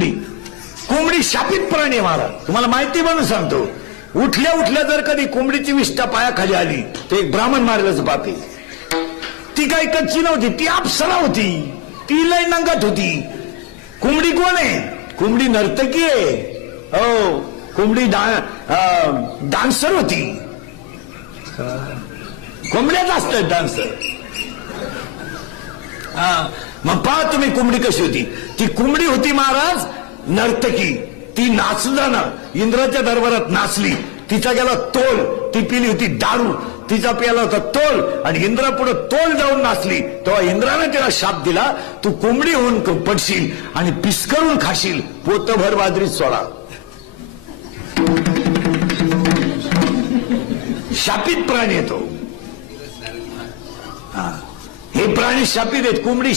कोंबडी शापित प्राणी महाराज, तुम्हाला माहिती म्हणून सांगतो. उठल्या उठल्या जर कधी कोंबडीची विष्ठा पायाखाली आली तर एक ब्राह्मण मारल्याचं पापी. ती काही कच्ची नव्हती, ती अप्सरा होती, ती लय नंगट होती. कोंबडी कोण आहे? कोंबडी नर्तकी आहे. हो, कोंबडी डान्सर होती. कोंबड्याच असतात डान्सर. मग पहा तुम्ही कोंबडी कशी होती. ती कोंबडी होती महाराज नर्तकी. ती नाचताना इंद्राच्या दरबारात नाचली. तिचा गेला तोल. ती पिली होती दारू. तिचा प्याला होता तोल आणि इंद्रा पुढे तोल जाऊन नाचली. तेव्हा इंद्राने तिला शाप दिला, तू कोंबडी होऊन पडशील आणि पिस्करून खाशील, पोतभर बाजरीत सोडा. शापित प्राणी येतो. हे प्राणी शापित आहेत. कोंबडी